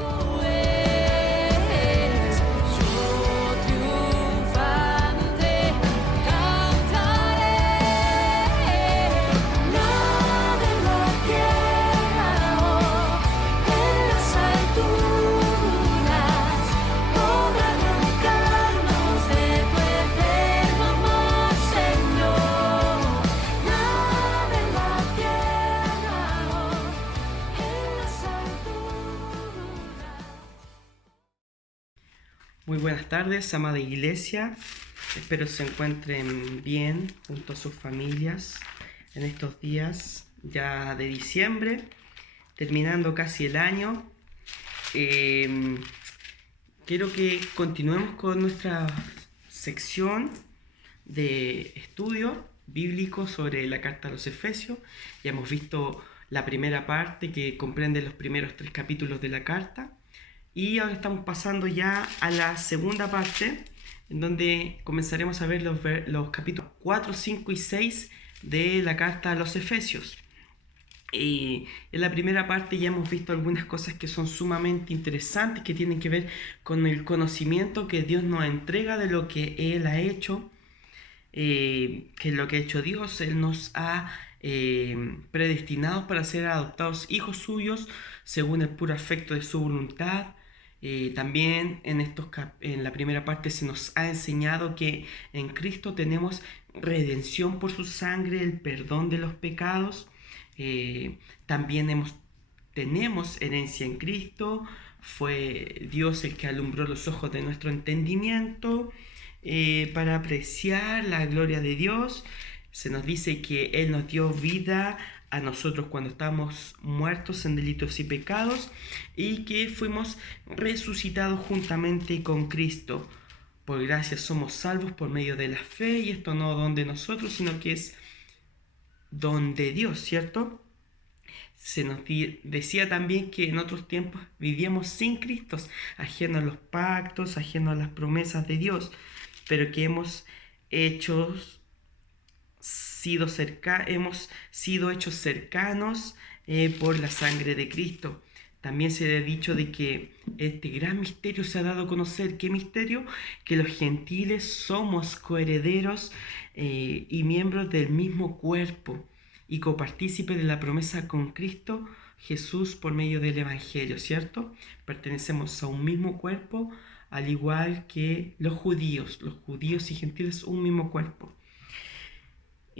tú eres, yo triunfante cantaré. Nada en la tierra o en las alturas podrá arrancarnos de tu eterno amor, Señor. Nada en la tierra o en las alturas. Muy buenas tardes, amada iglesia. Espero se encuentren bien junto a sus familias en estos días ya de diciembre, terminando casi el año. Quiero que continuemos con nuestra sección de estudio bíblico sobre la carta a los Efesios. Ya hemos visto la primera parte que comprende los primeros 3 capítulos de la carta. Y ahora estamos pasando ya a la segunda parte, en donde comenzaremos a ver los capítulos 4, 5 y 6 de la carta a los Efesios. Y en la primera parte ya hemos visto algunas cosas que son sumamente interesantes, que tienen que ver con el conocimiento que Dios nos entrega de lo que Él ha hecho, que lo que ha hecho Dios. Él nos ha predestinados para ser adoptados hijos suyos según el puro afecto de su voluntad. También en la primera parte se nos ha enseñado que en Cristo tenemos redención por su sangre, el perdón de los pecados. También tenemos herencia en Cristo. Fue Dios el que alumbró los ojos de nuestro entendimiento para apreciar la gloria de Dios. Se nos dice que Él nos dio vida a nosotros cuando estábamos muertos en delitos y pecados, y que fuimos resucitados juntamente con Cristo. Por gracia somos salvos por medio de la fe, y esto no don de nosotros, sino que es don de Dios, ¿cierto? Se nos decía también que en otros tiempos vivíamos sin Cristo, ajenos a los pactos, ajenos a las promesas de Dios, pero que hemos sido hechos cercanos por la sangre de Cristo. También se ha dicho de que este gran misterio se ha dado a conocer. ¿Qué misterio? Que los gentiles somos coherederos y miembros del mismo cuerpo y copartícipes de la promesa con Cristo Jesús por medio del Evangelio, ¿cierto? Pertenecemos a un mismo cuerpo, al igual que los judíos y gentiles, un mismo cuerpo.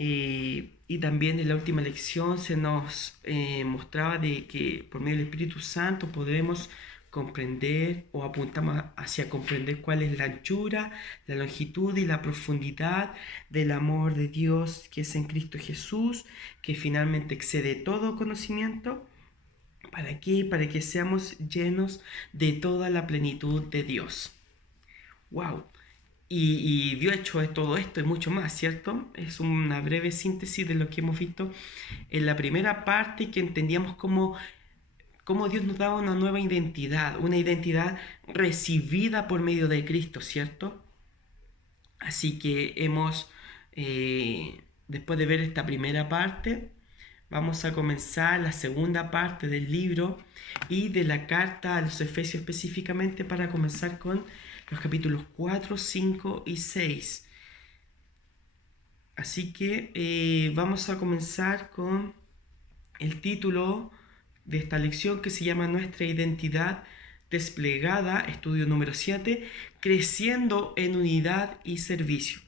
Y también en la última lección se nos mostraba de que por medio del Espíritu Santo podremos comprender, o apuntamos hacia comprender, cuál es la anchura, la longitud y la profundidad del amor de Dios que es en Cristo Jesús, que finalmente excede todo conocimiento. ¿Para qué? Para que seamos llenos de toda la plenitud de Dios. ¡Wow! Y Dios ha hecho todo esto y mucho más, ¿cierto? Es una breve síntesis de lo que hemos visto en la primera parte, que entendíamos cómo Dios nos daba una nueva identidad, una identidad recibida por medio de Cristo, ¿cierto? Así que después de ver esta primera parte, vamos a comenzar la segunda parte del libro y de la carta a los Efesios específicamente, para comenzar con los capítulos 4, 5 y 6. Así que vamos a comenzar con el título de esta lección, que se llama Nuestra identidad desplegada, estudio número 7, creciendo en unidad y servicio.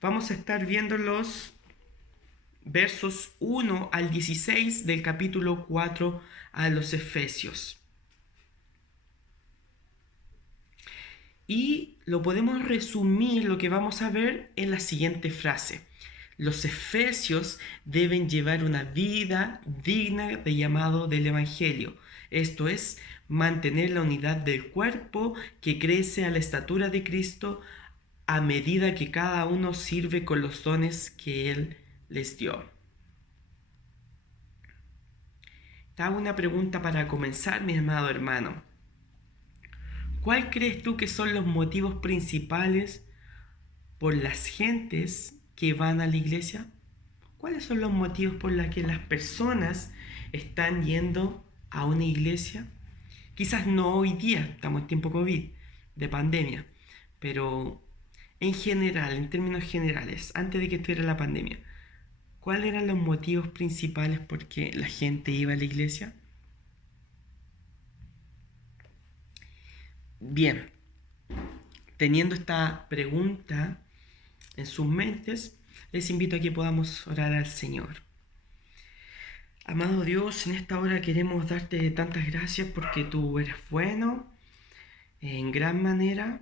Vamos a estar viendo los versos 1 al 16 del capítulo 4 a los Efesios. Y lo podemos resumir, lo que vamos a ver, en la siguiente frase: los efesios deben llevar una vida digna de llamado del Evangelio. Esto es, mantener la unidad del cuerpo que crece a la estatura de Cristo a medida que cada uno sirve con los dones que Él les dio. Te hago una pregunta para comenzar, mi amado hermano. ¿Cuál crees tú que son los motivos principales por las gentes que van a la iglesia? ¿Cuáles son los motivos por los que las personas están yendo a una iglesia? Quizás no hoy día, estamos en tiempo COVID, de pandemia, pero en general, en términos generales, antes de que estuviera la pandemia, ¿cuáles eran los motivos principales por qué la gente iba a la iglesia? Bien, teniendo esta pregunta en sus mentes, les invito a que podamos orar al Señor. Amado Dios, en esta hora queremos darte tantas gracias porque tú eres bueno en gran manera.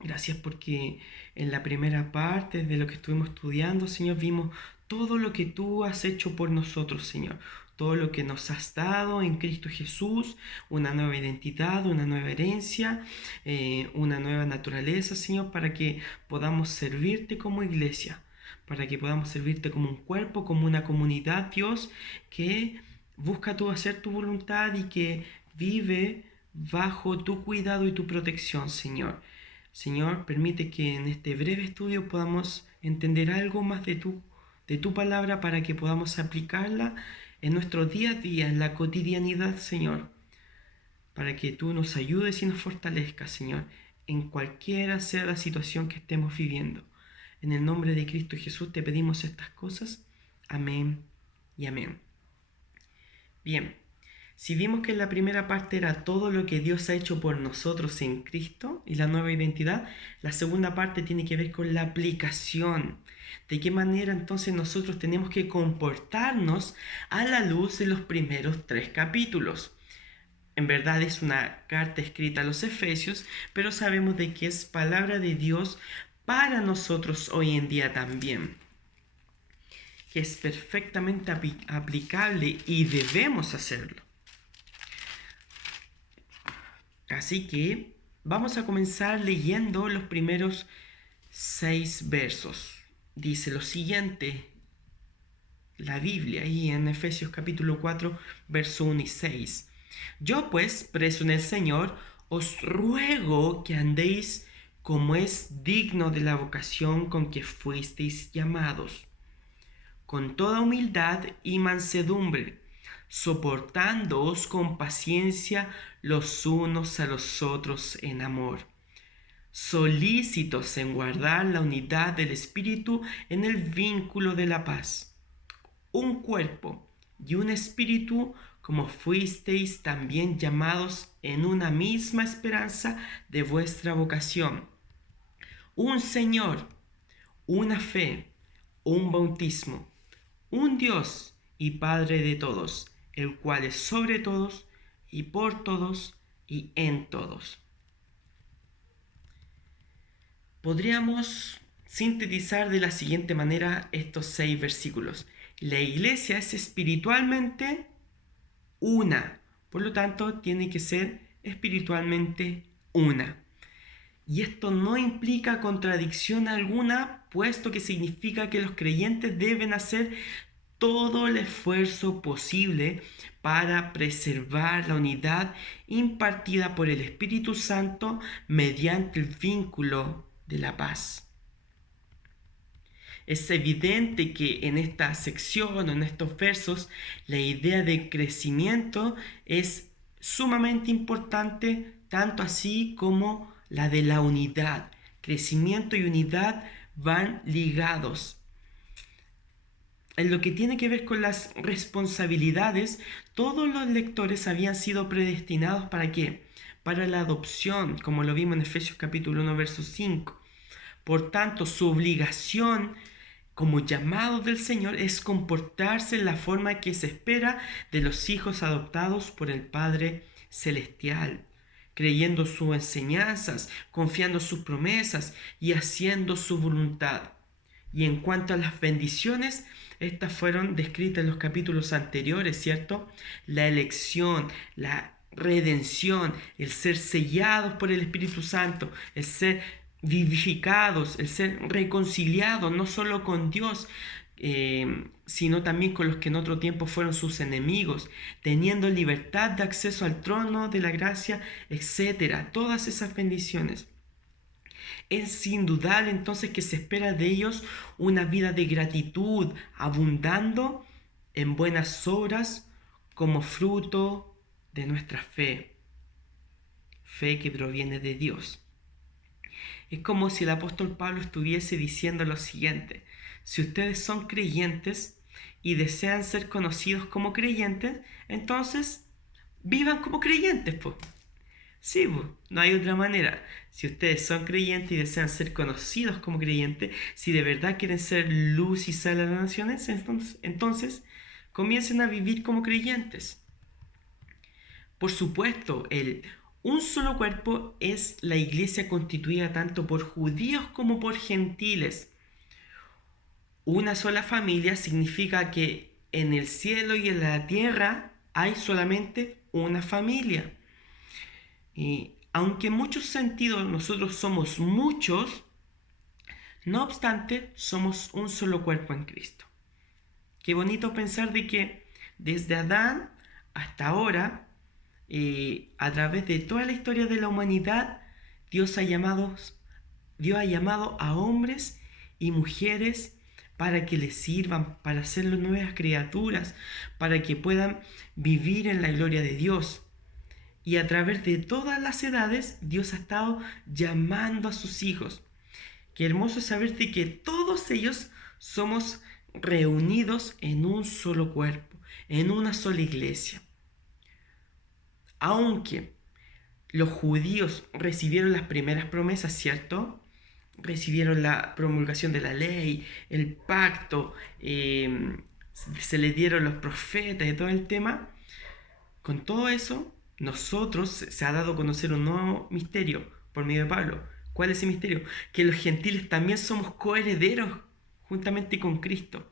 Gracias porque en la primera parte de lo que estuvimos estudiando, Señor, vimos todo lo que tú has hecho por nosotros, Señor. Todo lo que nos has dado en Cristo Jesús, una nueva identidad, una nueva herencia, una nueva naturaleza, Señor, para que podamos servirte como iglesia, para que podamos servirte como un cuerpo, como una comunidad, Dios, que busca tú hacer tu voluntad y que vive bajo tu cuidado y tu protección, Señor. Señor, permite que en este breve estudio podamos entender algo más de tu palabra para que podamos aplicarla en nuestro día a día, en la cotidianidad, Señor. Para que tú nos ayudes y nos fortalezcas, Señor, en cualquiera sea la situación que estemos viviendo. En el nombre de Cristo Jesús te pedimos estas cosas. Amén y amén. Bien. Si vimos que en la primera parte era todo lo que Dios ha hecho por nosotros en Cristo y la nueva identidad, la segunda parte tiene que ver con la aplicación. De qué manera entonces nosotros tenemos que comportarnos a la luz de los primeros 3 capítulos. En verdad es una carta escrita a los Efesios, pero sabemos de que es palabra de Dios para nosotros hoy en día también, que es perfectamente aplicable y debemos hacerlo. Así que vamos a comenzar leyendo los primeros 6 versos. Dice lo siguiente, la Biblia, ahí en Efesios capítulo 4, verso 1 y 6. Yo pues, preso en el Señor, os ruego que andéis como es digno de la vocación con que fuisteis llamados, con toda humildad y mansedumbre, soportándoos con paciencia los unos a los otros en amor, solícitos en guardar la unidad del Espíritu en el vínculo de la paz. Un cuerpo y un espíritu, como fuisteis también llamados en una misma esperanza de vuestra vocación. Un Señor, una fe, un bautismo, un Dios y Padre de todos, el cual es sobre todos y por todos y en todos. Podríamos sintetizar de la siguiente manera estos 6 versículos. La iglesia es espiritualmente una, por lo tanto tiene que ser espiritualmente una. Y esto no implica contradicción alguna, puesto que significa que los creyentes deben hacer todo el esfuerzo posible para preservar la unidad impartida por el Espíritu Santo mediante el vínculo de la paz. Es evidente que en esta sección, en estos versos, la idea de crecimiento es sumamente importante, tanto así como la de la unidad. Crecimiento y unidad van ligados. En lo que tiene que ver con las responsabilidades, todos los lectores habían sido predestinados ¿para qué? Para la adopción, como lo vimos en Efesios capítulo 1, verso 5. Por tanto, su obligación como llamado del Señor es comportarse en la forma que se espera de los hijos adoptados por el Padre Celestial, creyendo sus enseñanzas, confiando sus promesas y haciendo su voluntad. Y en cuanto a las bendiciones, estas fueron descritas en los capítulos anteriores, ¿cierto? La elección, la redención, el ser sellados por el Espíritu Santo, el ser vivificados, el ser reconciliados no solo con Dios, sino también con los que en otro tiempo fueron sus enemigos, teniendo libertad de acceso al trono de la gracia, etc. Todas esas bendiciones. Es indudable entonces que se espera de ellos una vida de gratitud, abundando en buenas obras como fruto de nuestra fe. fe que proviene de Dios. Es como si el apóstol Pablo estuviese diciendo lo siguiente: si ustedes son creyentes y desean ser conocidos como creyentes, entonces vivan como creyentes, pues. Sí, pues, no hay otra manera. Si ustedes son creyentes y desean ser conocidos como creyentes, si de verdad quieren ser luz y sal a las naciones, entonces comiencen a vivir como creyentes. Por supuesto, un solo cuerpo es la iglesia constituida tanto por judíos como por gentiles. Una sola familia significa que en el cielo y en la tierra hay solamente una familia. Y aunque en muchos sentidos nosotros somos muchos, no obstante, somos un solo cuerpo en Cristo. Qué bonito pensar de que desde Adán hasta ahora, a través de toda la historia de la humanidad, Dios ha llamado a hombres y mujeres para que les sirvan, para ser nuevas criaturas, para que puedan vivir en la gloria de Dios. Y a través de todas las edades, Dios ha estado llamando a sus hijos. Qué hermoso saber de que todos ellos somos reunidos en un solo cuerpo, en una sola iglesia. Aunque los judíos recibieron las primeras promesas, ¿cierto? Recibieron la promulgación de la ley, el pacto, se les dieron los profetas y todo el tema. Con todo eso, nosotros se ha dado a conocer un nuevo misterio por medio de Pablo. ¿Cuál es ese misterio? Que los gentiles también somos coherederos juntamente con Cristo.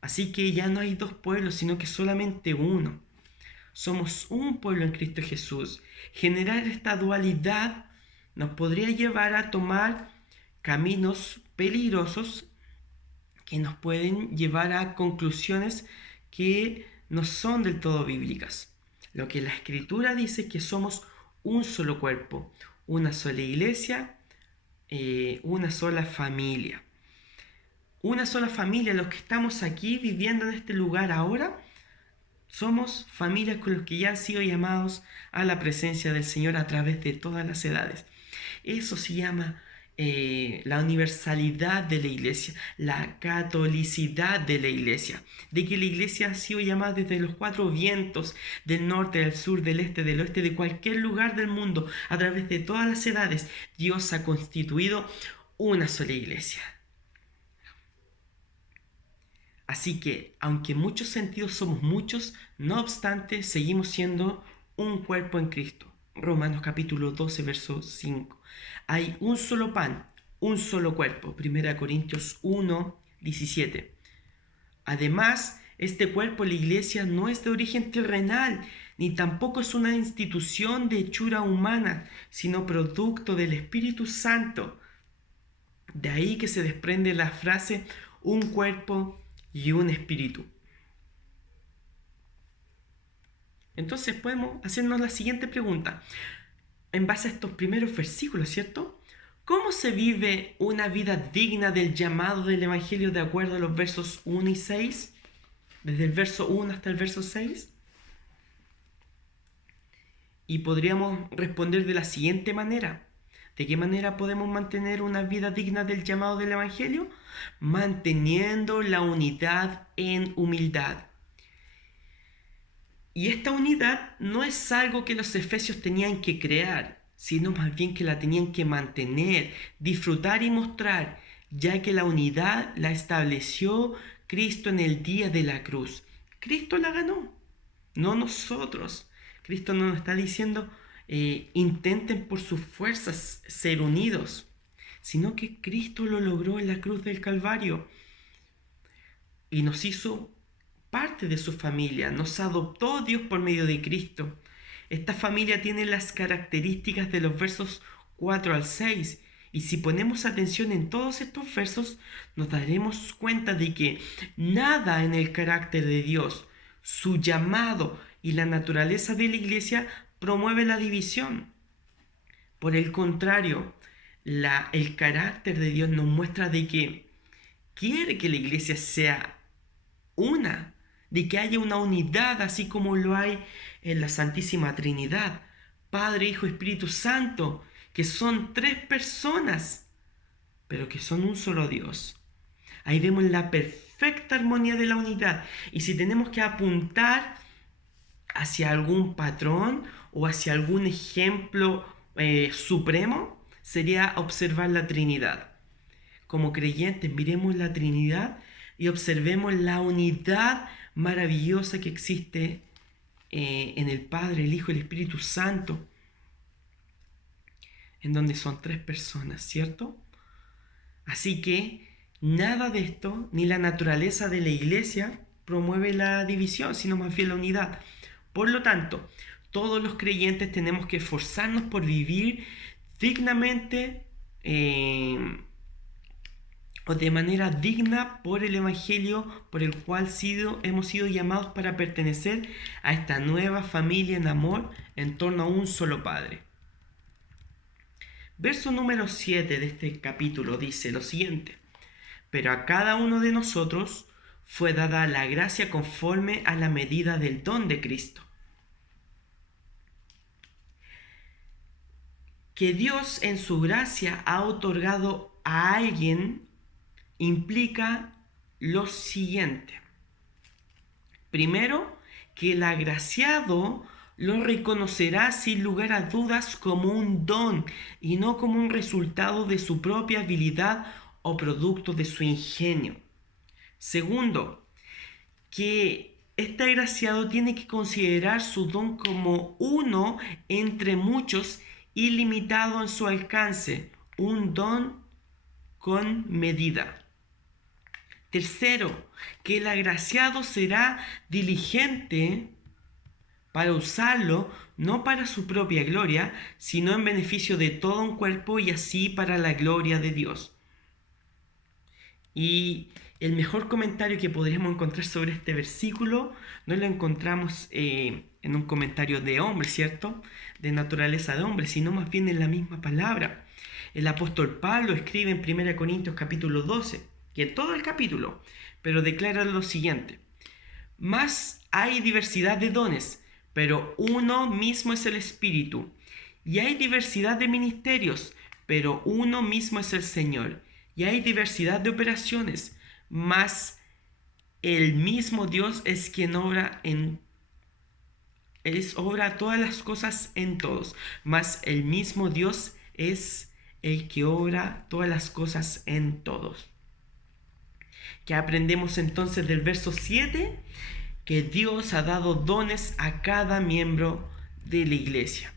Así que ya no hay dos pueblos, sino que solamente uno. Somos un pueblo en Cristo Jesús. Generar esta dualidad nos podría llevar a tomar caminos peligrosos que nos pueden llevar a conclusiones que no son del todo bíblicas. Lo que la Escritura dice es que somos un solo cuerpo, una sola iglesia, una sola familia. Una sola familia, los que estamos aquí viviendo en este lugar ahora, somos familias con los que ya han sido llamados a la presencia del Señor a través de todas las edades. Eso se llama la universalidad de la iglesia, la catolicidad de la iglesia, de que la iglesia ha sido llamada desde los cuatro vientos, del norte, del sur, del este, del oeste, de cualquier lugar del mundo, a través de todas las edades. Dios ha constituido una sola iglesia. Así que, aunque en muchos sentidos somos muchos, no obstante, seguimos siendo un cuerpo en Cristo. Romanos capítulo 12, verso 5. Hay un solo pan, un solo cuerpo. 1 Corintios 1, 17. Además, este cuerpo, la iglesia, no es de origen terrenal, ni tampoco es una institución de hechura humana, sino producto del Espíritu Santo. De ahí que se desprende la frase un cuerpo y un espíritu. Entonces podemos hacernos la siguiente pregunta, en base a estos primeros versículos, ¿cierto? ¿Cómo se vive una vida digna del llamado del Evangelio de acuerdo a los versos 1 y 6? Desde el verso 1 hasta el verso 6. Y podríamos responder de la siguiente manera. ¿De qué manera podemos mantener una vida digna del llamado del Evangelio? Manteniendo la unidad en humildad. Y esta unidad no es algo que los efesios tenían que crear, sino más bien que la tenían que mantener, disfrutar y mostrar, ya que la unidad la estableció Cristo en el día de la cruz. Cristo la ganó, no nosotros. Cristo no nos está diciendo intenten por sus fuerzas ser unidos, sino que Cristo lo logró en la cruz del Calvario y nos hizo parte de su familia, nos adoptó Dios por medio de Cristo. Esta familia tiene las características de los versos 4 al 6 y si ponemos atención en todos estos versos nos daremos cuenta de que nada en el carácter de Dios, su llamado y la naturaleza de la iglesia promueve la división. Por el contrario, el carácter de Dios nos muestra de que quiere que la iglesia sea una, de que haya una unidad así como lo hay en la Santísima Trinidad, Padre, Hijo, Espíritu Santo, que son tres personas, pero que son un solo Dios. Ahí vemos la perfecta armonía de la unidad. Y si tenemos que apuntar hacia algún patrón o hacia algún ejemplo supremo, sería observar la Trinidad. Como creyentes, miremos la Trinidad y observemos la unidad maravillosa que existe en el Padre, el Hijo y el Espíritu Santo, en donde son tres personas, ¿cierto? Así que nada de esto, ni la naturaleza de la iglesia, promueve la división, sino más bien la unidad. Por lo tanto, todos los creyentes tenemos que esforzarnos por vivir dignamente o de manera digna por el Evangelio por el cual hemos sido llamados para pertenecer a esta nueva familia en amor en torno a un solo Padre. Verso número 7 de este capítulo dice lo siguiente: pero a cada uno de nosotros fue dada la gracia conforme a la medida del don de Cristo. Que Dios en su gracia ha otorgado a alguien implica lo siguiente. Primero, que el agraciado lo reconocerá sin lugar a dudas como un don y no como un resultado de su propia habilidad o producto de su ingenio. Segundo, que este agraciado tiene que considerar su don como uno entre muchos y limitado en su alcance, un don con medida. Tercero, que el agraciado será diligente para usarlo no para su propia gloria, sino en beneficio de todo un cuerpo y así para la gloria de Dios. Y el mejor comentario que podríamos encontrar sobre este versículo no lo encontramos en un comentario de hombre, ¿cierto? De naturaleza de hombre, sino más bien en la misma palabra. El apóstol Pablo escribe en 1 Corintios capítulo 12, y en todo el capítulo, pero declara lo siguiente: más hay diversidad de dones, pero uno mismo es el Espíritu. Y hay diversidad de ministerios, pero uno mismo es el Señor. Y hay diversidad de operaciones, mas el mismo Dios es quien obra todas las cosas en todos. Mas el mismo Dios es el que obra todas las cosas en todos. ¿Qué aprendemos entonces del verso 7? Que Dios ha dado dones a cada miembro de la iglesia.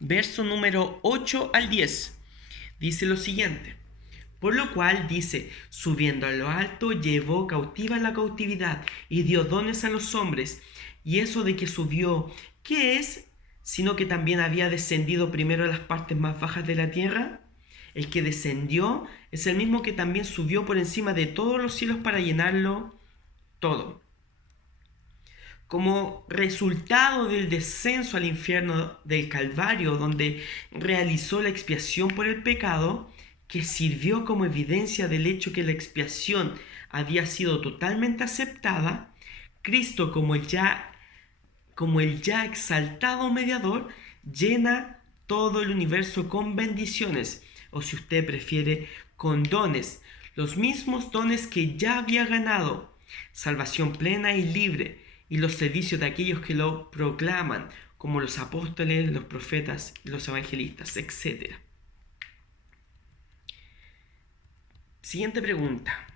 Verso número 8 al 10 dice lo siguiente: por lo cual dice, subiendo a lo alto, llevó cautiva la cautividad y dio dones a los hombres. Y eso de que subió, ¿qué es? Sino que también había descendido primero a las partes más bajas de la tierra. El que descendió es el mismo que también subió por encima de todos los cielos para llenarlo todo. Como resultado del descenso al infierno del Calvario, donde realizó la expiación por el pecado, que sirvió como evidencia del hecho que la expiación había sido totalmente aceptada, Cristo, como el ya exaltado mediador, llena todo el universo con bendiciones, o si usted prefiere, con dones, los mismos dones que ya había ganado: salvación plena y libre, y los servicios de aquellos que lo proclaman, como los apóstoles, los profetas, los evangelistas, etc. Siguiente pregunta.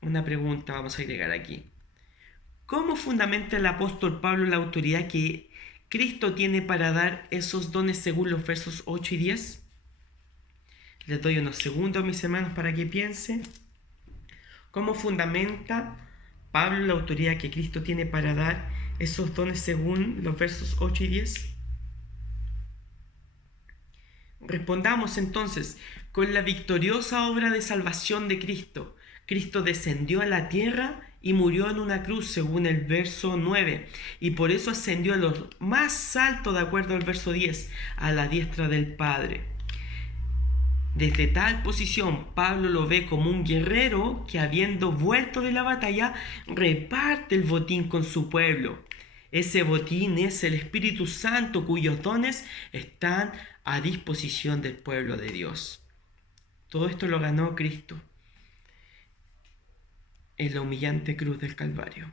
Una pregunta vamos a agregar aquí. ¿Cómo fundamenta el apóstol Pablo la autoridad que Cristo tiene para dar esos dones según los versos 8 y 10? Les doy unos segundos, mis hermanos, para que piensen. ¿Cómo fundamenta Pablo la autoridad que Cristo tiene para dar esos dones según los versos 8 y 10? Respondamos entonces: con la victoriosa obra de salvación de Cristo. Cristo descendió a la tierra y murió en una cruz, según el verso 9, y por eso ascendió a lo más alto, de acuerdo al verso 10, a la diestra del Padre. Desde tal posición, Pablo lo ve como un guerrero que, habiendo vuelto de la batalla, reparte el botín con su pueblo. Ese botín es el Espíritu Santo, cuyos dones están a disposición del pueblo de Dios. Todo esto lo ganó Cristo en la humillante cruz del Calvario.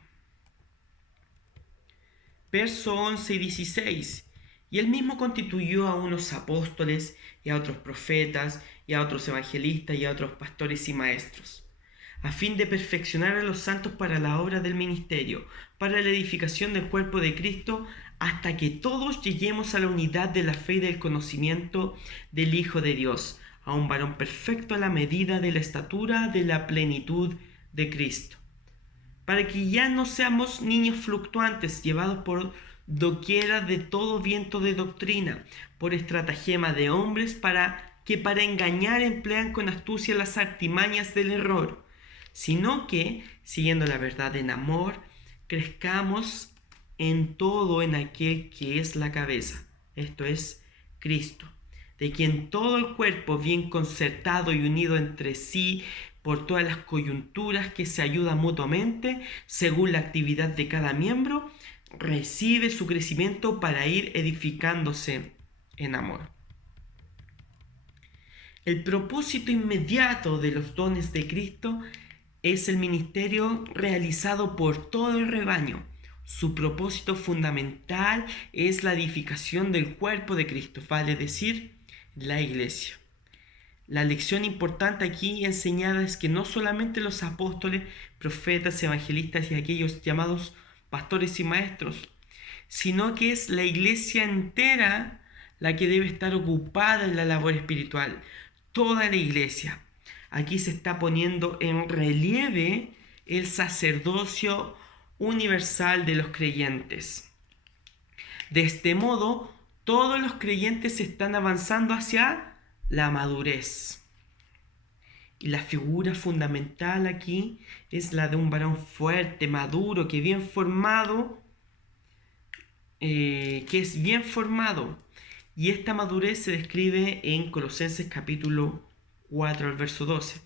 Versos 11 y 16. Y él mismo constituyó a unos apóstoles, y a otros profetas, y a otros evangelistas, y a otros pastores y maestros, a fin de perfeccionar a los santos para la obra del ministerio, para la edificación del cuerpo de Cristo, hasta que todos lleguemos a la unidad de la fe y del conocimiento del Hijo de Dios, a un varón perfecto a la medida de la estatura de la plenitud de Cristo, para que ya no seamos niños fluctuantes, llevados por doquiera de todo viento de doctrina, por estratagema de hombres que para engañar emplean con astucia las artimañas del error, sino que, siguiendo la verdad en amor, crezcamos en todo en aquel que es la cabeza, esto es, Cristo, de quien todo el cuerpo, bien concertado y unido entre sí por todas las coyunturas que se ayudan mutuamente, según la actividad de cada miembro, recibe su crecimiento para ir edificándose en amor. El propósito inmediato de los dones de Cristo es el ministerio realizado por todo el rebaño. Su propósito fundamental es la edificación del cuerpo de Cristo, vale decir, la iglesia. La lección importante aquí enseñada es que no solamente los apóstoles, profetas, evangelistas y aquellos llamados pastores y maestros, sino que es la iglesia entera la que debe estar ocupada en la labor espiritual. Toda la iglesia. Aquí se está poniendo en relieve el sacerdocio universal de los creyentes. De este modo, todos los creyentes están avanzando hacia la madurez. Y la figura fundamental aquí es la de un varón fuerte, maduro, que es bien formado. Y esta madurez se describe en Colosenses capítulo 4, al verso 12.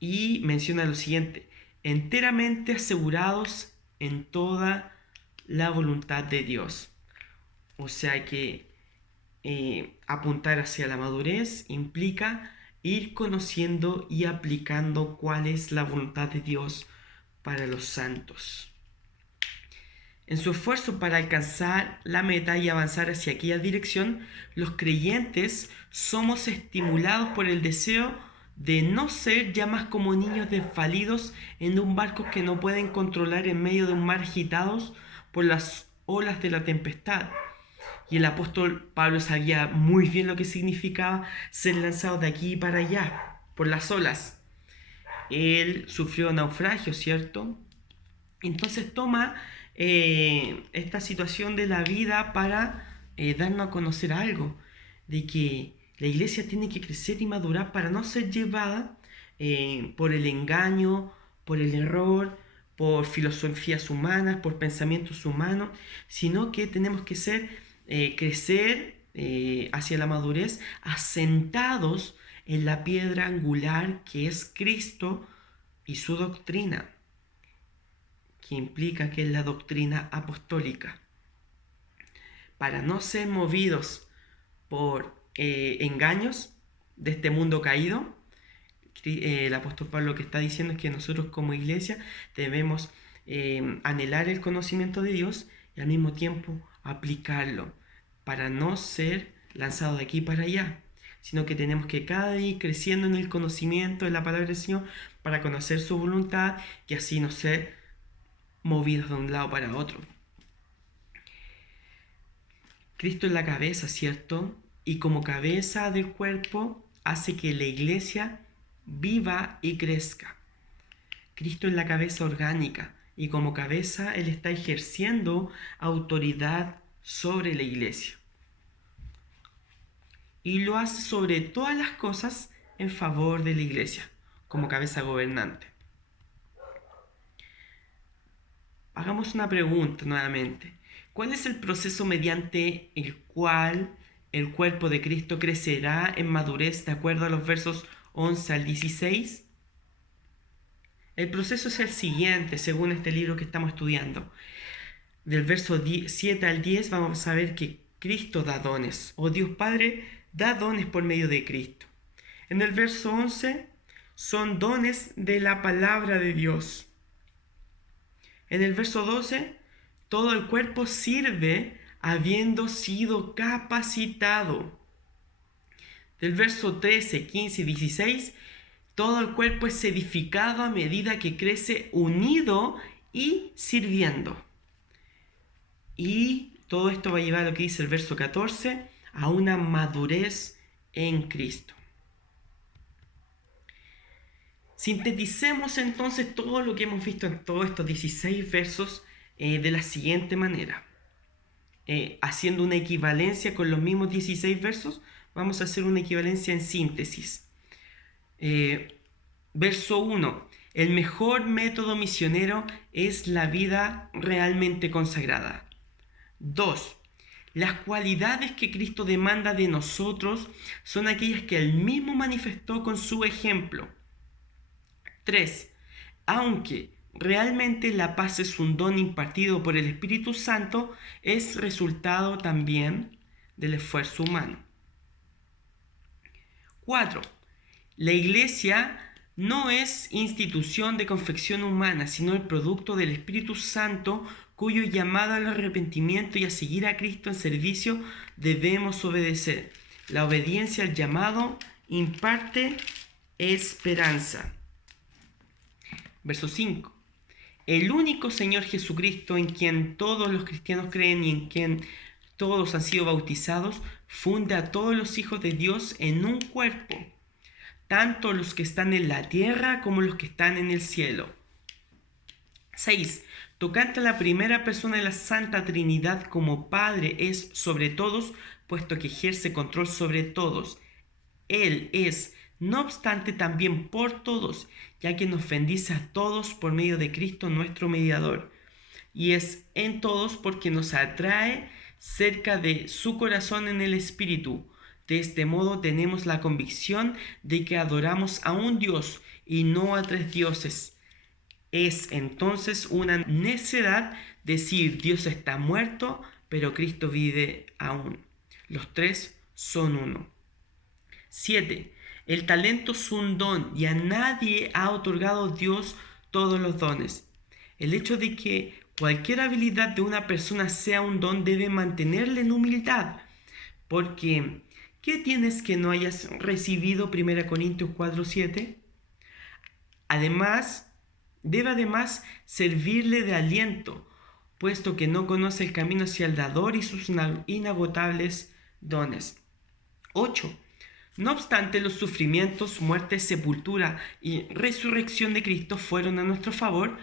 Y menciona lo siguiente: enteramente asegurados en toda la voluntad de Dios. O sea que apuntar hacia la madurez implica ir conociendo y aplicando cuál es la voluntad de Dios para los santos. En su esfuerzo para alcanzar la meta y avanzar hacia aquella dirección, los creyentes somos estimulados por el deseo de no ser ya más como niños desvalidos en un barco que no pueden controlar en medio de un mar agitados por las olas de la tempestad. Y el apóstol Pablo sabía muy bien lo que significaba ser lanzado de aquí para allá, por las olas. Él sufrió naufragio, ¿cierto? Entonces toma esta situación de la vida para darnos a conocer algo, de que la iglesia tiene que crecer y madurar para no ser llevada por el engaño, por el error, por filosofías humanas, por pensamientos humanos, sino que tenemos que crecer hacia la madurez asentados en la piedra angular que es Cristo y su doctrina, que implica que es la doctrina apostólica, para no ser movidos por engaños de este mundo caído. El apóstol Pablo lo que está diciendo es que nosotros como iglesia debemos anhelar el conocimiento de Dios y al mismo tiempo aplicarlo, para no ser lanzados de aquí para allá, sino que tenemos que cada día ir creciendo en el conocimiento de la palabra del Señor para conocer su voluntad y así no ser movidos de un lado para otro. Cristo es la cabeza, ¿cierto? Y como cabeza del cuerpo hace que la iglesia viva y crezca. Cristo es la cabeza orgánica y como cabeza Él está ejerciendo autoridad sobre la iglesia. Y lo hace sobre todas las cosas en favor de la iglesia, como cabeza gobernante. Hagamos una pregunta nuevamente. ¿Cuál es el proceso mediante el cual el cuerpo de Cristo crecerá en madurez de acuerdo a los versos 11 al 16? El proceso es el siguiente, según este libro que estamos estudiando. Del verso 7 al 10 vamos a ver que Cristo da dones, o Dios Padre da dones por medio de Cristo. En el verso 11 son dones de la palabra de Dios. En el verso 12, todo el cuerpo sirve habiendo sido capacitado. Del verso 13, 15 y 16, todo el cuerpo es edificado a medida que crece unido y sirviendo. Y todo esto va a llevar a lo que dice el verso 14, a una madurez en Cristo. Sinteticemos entonces todo lo que hemos visto en todos estos 16 versos de la siguiente manera. Haciendo una equivalencia con los mismos 16 versos, vamos a hacer una equivalencia en síntesis. Verso 1. El mejor método misionero es la vida realmente consagrada. 2. Las cualidades que Cristo demanda de nosotros son aquellas que Él mismo manifestó con su ejemplo. 3. Aunque realmente la paz es un don impartido por el Espíritu Santo, es resultado también del esfuerzo humano. 4. La Iglesia no es institución de confección humana, sino el producto del Espíritu Santo, cuyo llamado al arrepentimiento y a seguir a Cristo en servicio debemos obedecer. La obediencia al llamado imparte esperanza. Verso 5. El único Señor Jesucristo, en quien todos los cristianos creen y en quien todos han sido bautizados, funde a todos los hijos de Dios en un cuerpo, tanto los que están en la tierra como los que están en el cielo. 6. Tocante a la primera persona de la Santa Trinidad como Padre es sobre todos, puesto que ejerce control sobre todos. Él es, no obstante, también por todos, ya que nos bendice a todos por medio de Cristo nuestro mediador. Y es en todos porque nos atrae cerca de su corazón en el Espíritu. De este modo tenemos la convicción de que adoramos a un Dios y no a tres dioses. Es entonces una necedad decir Dios está muerto, pero Cristo vive aún. Los tres son uno. 7. El talento es un don y a nadie ha otorgado Dios todos los dones. El hecho de que cualquier habilidad de una persona sea un don debe mantenerle en humildad. Porque, ¿qué tienes que no hayas recibido? 1 Corintios 4:7. Debe servirle de aliento, puesto que no conoce el camino hacia el dador y sus inagotables dones. 8. No obstante, los sufrimientos, muerte, sepultura y resurrección de Cristo fueron a nuestro favor,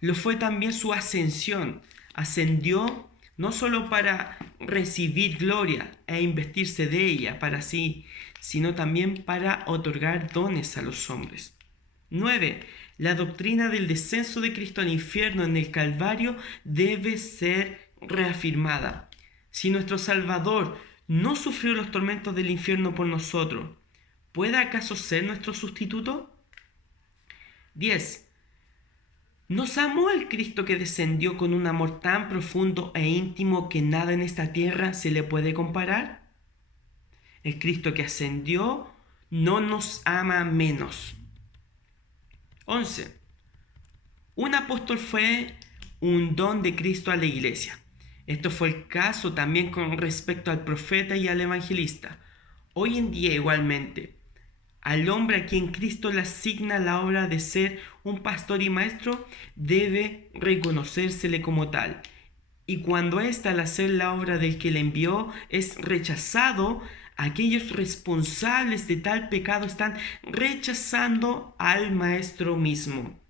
lo fue también su ascensión. Ascendió no solo para recibir gloria e investirse de ella para sí, sino también para otorgar dones a los hombres. 9. La doctrina del descenso de Cristo al infierno en el Calvario debe ser reafirmada. Si nuestro Salvador no sufrió los tormentos del infierno por nosotros, ¿puede acaso ser nuestro sustituto? 10. ¿Nos amó el Cristo que descendió con un amor tan profundo e íntimo que nada en esta tierra se le puede comparar? El Cristo que ascendió no nos ama menos. 11. Un apóstol fue un don de Cristo a la iglesia. Esto fue el caso también con respecto al profeta y al evangelista. Hoy en día igualmente, al hombre a quien Cristo le asigna la obra de ser un pastor y maestro, debe reconocérsele como tal. Y cuando éste, al hacer la obra del que le envió, es rechazado, aquellos responsables de tal pecado están rechazando al maestro mismo.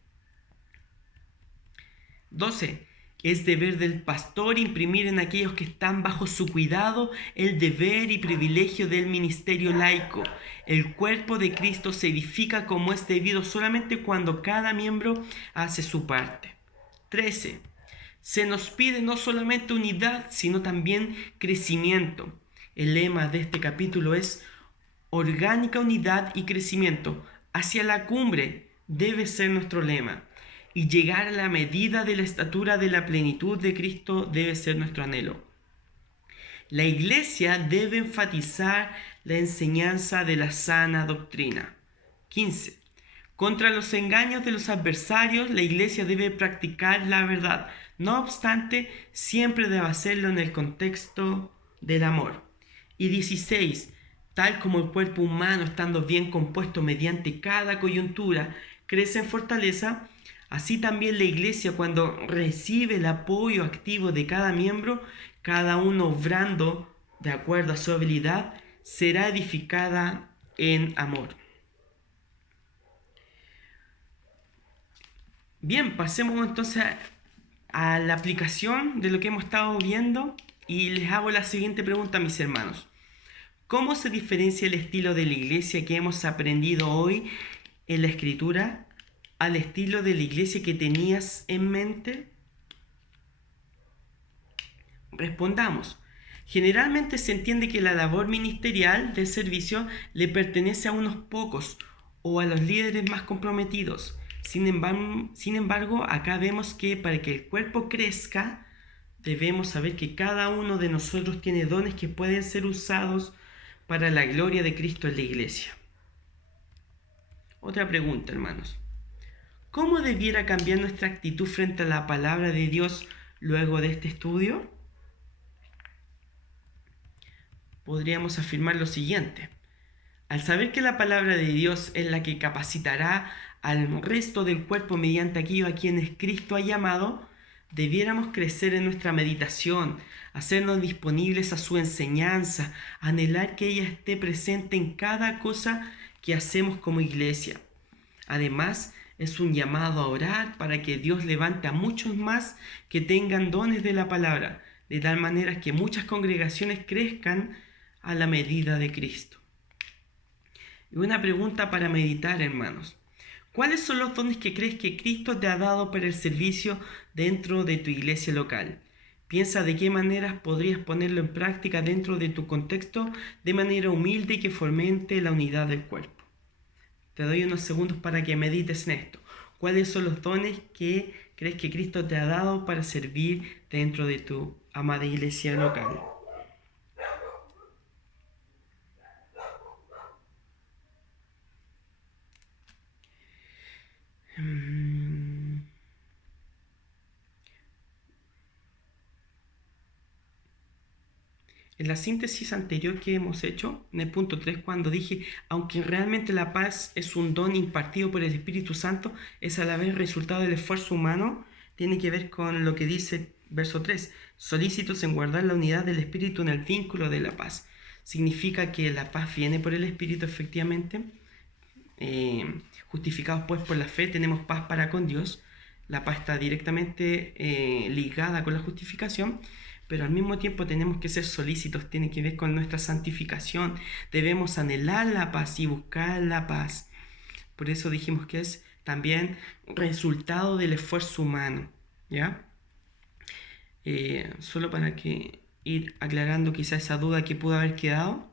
12. Es deber del pastor imprimir en aquellos que están bajo su cuidado el deber y privilegio del ministerio laico. El cuerpo de Cristo se edifica como es debido solamente cuando cada miembro hace su parte. 13. Se nos pide no solamente unidad, sino también crecimiento. El lema de este capítulo es orgánica unidad y crecimiento. Hacia la cumbre debe ser nuestro lema. Y llegar a la medida de la estatura de la plenitud de Cristo debe ser nuestro anhelo. La Iglesia debe enfatizar la enseñanza de la sana doctrina. 15. Contra los engaños de los adversarios, la Iglesia debe practicar la verdad. No obstante, siempre debe hacerlo en el contexto del amor. Y 16. Tal como el cuerpo humano, estando bien compuesto mediante cada coyuntura, crece en fortaleza, así también la Iglesia, cuando recibe el apoyo activo de cada miembro, cada uno obrando de acuerdo a su habilidad, será edificada en amor. Bien, pasemos entonces a la aplicación de lo que hemos estado viendo y les hago la siguiente pregunta, mis hermanos. ¿Cómo se diferencia el estilo de la Iglesia que hemos aprendido hoy en la Escritura al estilo de la Iglesia que tenías en mente? Respondamos. Generalmente se entiende que la labor ministerial del servicio le pertenece a unos pocos o a los líderes más comprometidos. Sin embargo, acá vemos que para que el cuerpo crezca, debemos saber que cada uno de nosotros tiene dones que pueden ser usados para la gloria de Cristo en la Iglesia. Otra pregunta, hermanos. ¿Cómo debiera cambiar nuestra actitud frente a la palabra de Dios luego de este estudio? Podríamos afirmar lo siguiente. Al saber que la palabra de Dios es la que capacitará al resto del cuerpo mediante aquello a quienes Cristo ha llamado, debiéramos crecer en nuestra meditación, hacernos disponibles a su enseñanza, anhelar que ella esté presente en cada cosa que hacemos como iglesia. Además, es un llamado a orar para que Dios levante a muchos más que tengan dones de la palabra, de tal manera que muchas congregaciones crezcan a la medida de Cristo. Y una pregunta para meditar, hermanos. ¿Cuáles son los dones que crees que Cristo te ha dado para el servicio dentro de tu iglesia local? Piensa de qué maneras podrías ponerlo en práctica dentro de tu contexto de manera humilde y que fomente la unidad del cuerpo. Te doy unos segundos para que medites en esto. ¿Cuáles son los dones que crees que Cristo te ha dado para servir dentro de tu amada iglesia local? En la síntesis anterior que hemos hecho, en el punto 3, cuando dije, aunque realmente la paz es un don impartido por el Espíritu Santo, es a la vez resultado del esfuerzo humano, tiene que ver con lo que dice verso 3, solícitos en guardar la unidad del Espíritu en el vínculo de la paz. Significa que la paz viene por el Espíritu, efectivamente. Justificados pues por la fe, tenemos paz para con Dios. La paz está directamente ligada con la justificación, pero al mismo tiempo tenemos que ser solícitos, tiene que ver con nuestra santificación. Debemos anhelar la paz y buscar la paz. Por eso dijimos que es también resultado del esfuerzo humano, ¿ya? Solo para que ir aclarando quizá esa duda que pudo haber quedado.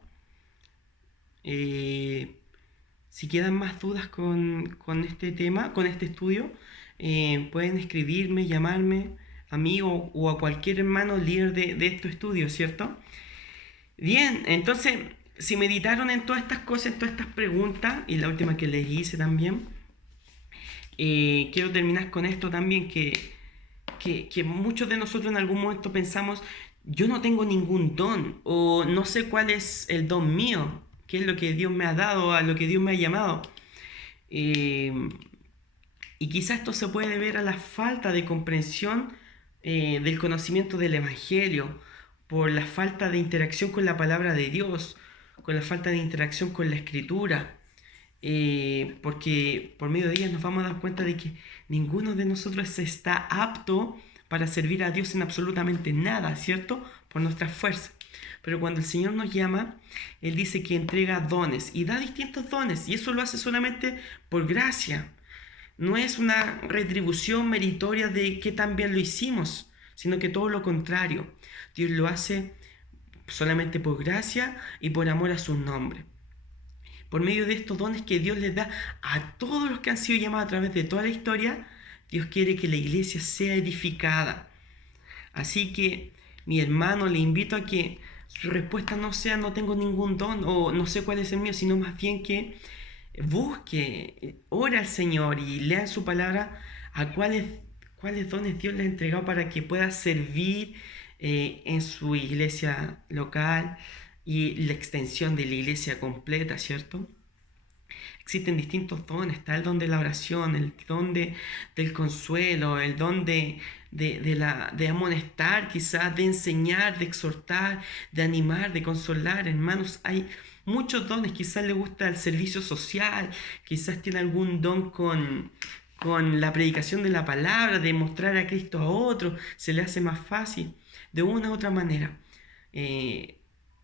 Si quedan más dudas con este tema, con este estudio, pueden escribirme, llamarme a mí o a cualquier hermano líder de estos estudios, ¿cierto? Bien, entonces, si meditaron en todas estas cosas, en todas estas preguntas, y la última que les hice también, quiero terminar con esto también, que muchos de nosotros en algún momento pensamos, yo no tengo ningún don, o no sé cuál es el don mío, qué es lo que Dios me ha dado, a lo que Dios me ha llamado. Y quizás esto se puede ver a la falta de comprensión del conocimiento del Evangelio, por la falta de interacción con la palabra de Dios, con la falta de interacción con la Escritura, porque por medio de ellas nos vamos a dar cuenta de que ninguno de nosotros está apto para servir a Dios en absolutamente nada, ¿cierto? Por nuestras fuerzas. Pero cuando el Señor nos llama, Él dice que entrega dones y da distintos dones, y eso lo hace solamente por gracia. No es una retribución meritoria de que tan bien lo hicimos, sino que todo lo contrario. Dios lo hace solamente por gracia y por amor a su nombre. Por medio de estos dones que Dios les da a todos los que han sido llamados a través de toda la historia, Dios quiere que la iglesia sea edificada. Así que, mi hermano, le invito a que su respuesta no sea no tengo ningún don o no sé cuál es el mío, sino más bien que busque, ore al Señor y lea su palabra a cuáles dones Dios le ha entregado para que pueda servir en su iglesia local y la extensión de la iglesia completa, ¿cierto? Existen distintos dones, está el don de la oración, el don del consuelo, el don de amonestar, quizás, de enseñar, de exhortar, de animar, de consolar. Hermanos, hay muchos dones, quizás le gusta el servicio social, quizás tiene algún don con la predicación de la palabra, de mostrar a Cristo a otros, se le hace más fácil, de una u otra manera.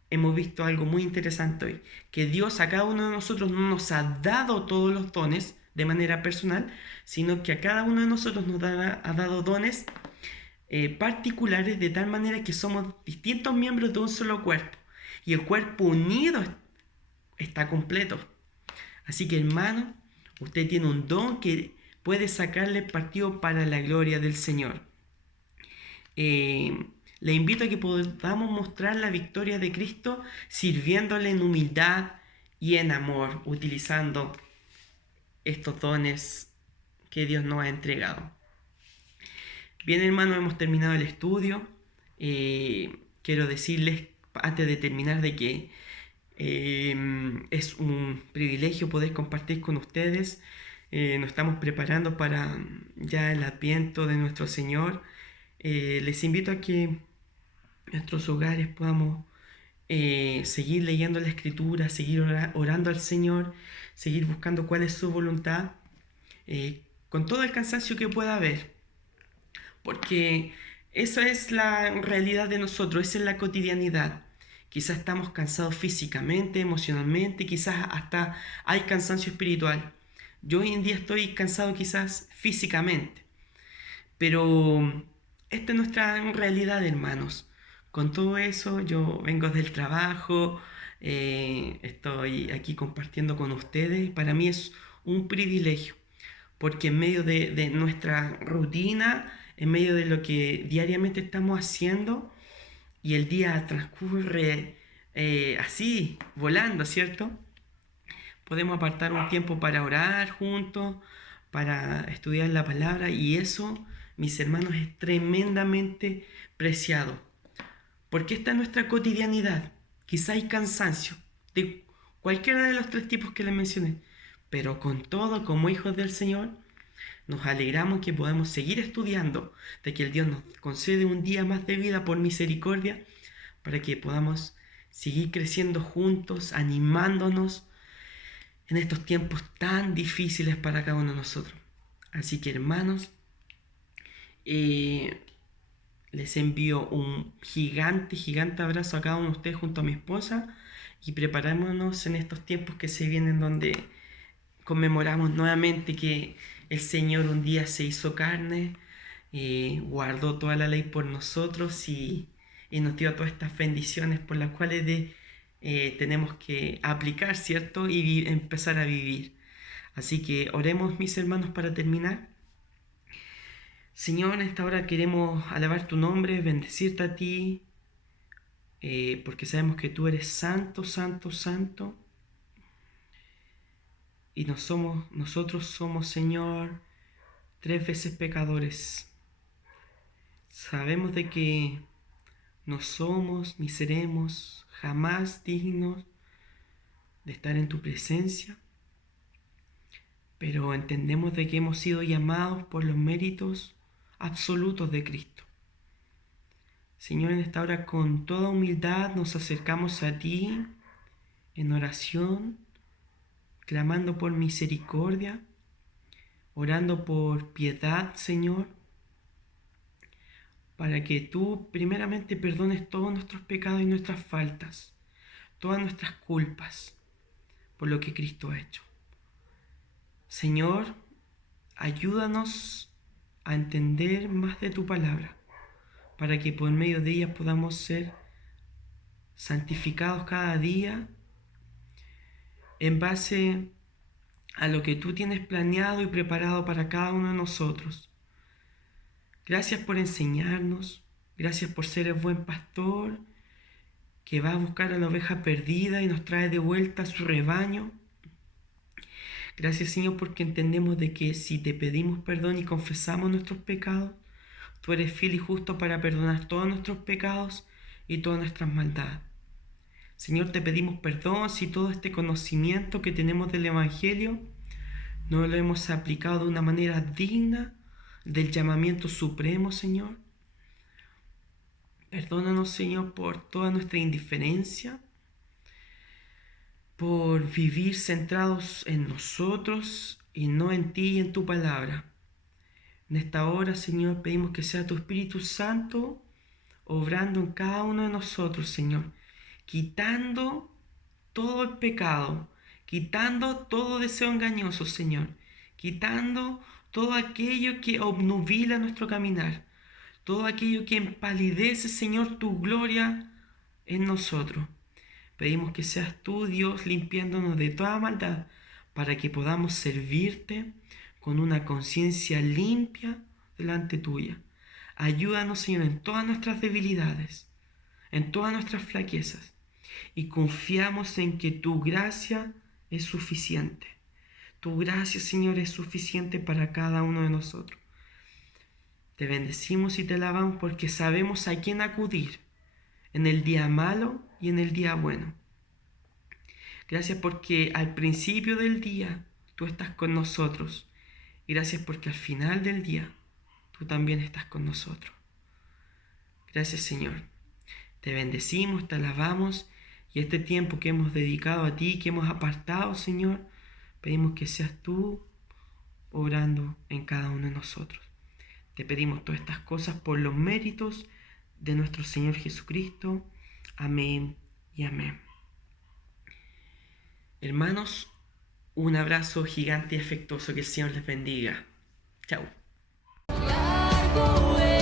Hemos visto algo muy interesante hoy, que Dios a cada uno de nosotros no nos ha dado todos los dones de manera personal, sino que a cada uno de nosotros ha dado dones particulares, de tal manera que somos distintos miembros de un solo cuerpo, y el cuerpo unido está completo. Así que, hermano, usted tiene un don que puede sacarle partido para la gloria del Señor. Le invito a que podamos mostrar la victoria de Cristo sirviéndole en humildad y en amor, utilizando estos dones que Dios nos ha entregado. Bien, hermanos, hemos terminado el estudio. Quiero decirles, antes de terminar, de que es un privilegio poder compartir con ustedes. Nos estamos preparando para ya el adviento de nuestro Señor. Les invito a que en nuestros hogares podamos seguir leyendo la Escritura, seguir orando al Señor, seguir buscando cuál es su voluntad, con todo el cansancio que pueda haber, porque esa es la realidad de nosotros, esa es la cotidianidad. Quizás estamos cansados físicamente, emocionalmente, quizás hasta hay cansancio espiritual. Yo hoy en día estoy cansado quizás físicamente, pero esta es nuestra realidad, hermanos. Con todo eso, yo vengo del trabajo, estoy aquí compartiendo con ustedes. Para mí es un privilegio, porque en medio de nuestra rutina, en medio de lo que diariamente estamos haciendo, y el día transcurre así, volando, ¿cierto? Podemos apartar un tiempo para orar juntos, para estudiar la palabra, y eso, mis hermanos, es tremendamente preciado, porque esta es nuestra cotidianidad. Quizá hay cansancio de cualquiera de los tres tipos que les mencioné, pero con todo, como hijos del Señor, nos alegramos que podemos seguir estudiando, de que el Dios nos concede un día más de vida por misericordia, para que podamos seguir creciendo juntos, animándonos en estos tiempos tan difíciles para cada uno de nosotros. Así que, hermanos, les envío un gigante abrazo a cada uno de ustedes junto a mi esposa, y preparémonos en estos tiempos que se vienen, donde conmemoramos nuevamente que el Señor un día se hizo carne, guardó toda la ley por nosotros y nos dio todas estas bendiciones por las cuales tenemos que aplicar, ¿cierto? Y empezar a vivir. Así que oremos, mis hermanos, para terminar. Señor, en esta hora queremos alabar tu nombre, bendecirte a ti, porque sabemos que tú eres santo, santo, santo. Y nosotros somos, Señor, 3 veces pecadores. Sabemos de que no somos ni seremos jamás dignos de estar en tu presencia, pero entendemos de que hemos sido llamados por los méritos absolutos de Cristo. Señor, en esta hora con toda humildad nos acercamos a ti en oración, clamando por misericordia, orando por piedad, Señor, para que tú primeramente perdones todos nuestros pecados y nuestras faltas, todas nuestras culpas, por lo que Cristo ha hecho. Señor, ayúdanos a entender más de tu palabra, para que por medio de ella podamos ser santificados cada día en base a lo que tú tienes planeado y preparado para cada uno de nosotros. Gracias por enseñarnos, gracias por ser el buen pastor que va a buscar a la oveja perdida y nos trae de vuelta a su rebaño. Gracias, Señor, porque entendemos de que si te pedimos perdón y confesamos nuestros pecados, tú eres fiel y justo para perdonar todos nuestros pecados y todas nuestras maldades. Señor, te pedimos perdón si todo este conocimiento que tenemos del Evangelio no lo hemos aplicado de una manera digna del llamamiento supremo, Señor. Perdónanos, Señor, por toda nuestra indiferencia, por vivir centrados en nosotros y no en ti y en tu palabra. En esta hora, Señor, pedimos que sea tu Espíritu Santo obrando en cada uno de nosotros, Señor, quitando todo el pecado, quitando todo deseo engañoso, Señor, quitando todo aquello que obnubila nuestro caminar, todo aquello que empalidece, Señor, tu gloria en nosotros. Pedimos que seas tú, Dios, limpiándonos de toda maldad para que podamos servirte con una conciencia limpia delante tuya. Ayúdanos, Señor, en todas nuestras debilidades, en todas nuestras flaquezas, y confiamos en que tu gracia es suficiente. Tu gracia, Señor, es suficiente para cada uno de nosotros. Te bendecimos y te alabamos porque sabemos a quién acudir en el día malo y en el día bueno. Gracias porque al principio del día tú estás con nosotros. Y gracias porque al final del día tú también estás con nosotros. Gracias, Señor. Te bendecimos, te alabamos, y este tiempo que hemos dedicado a ti, que hemos apartado, Señor, pedimos que seas tú obrando en cada uno de nosotros. Te pedimos todas estas cosas por los méritos de nuestro Señor Jesucristo. Amén y amén. Hermanos, un abrazo gigante y afectuoso. Que el Señor les bendiga. Chao. Largo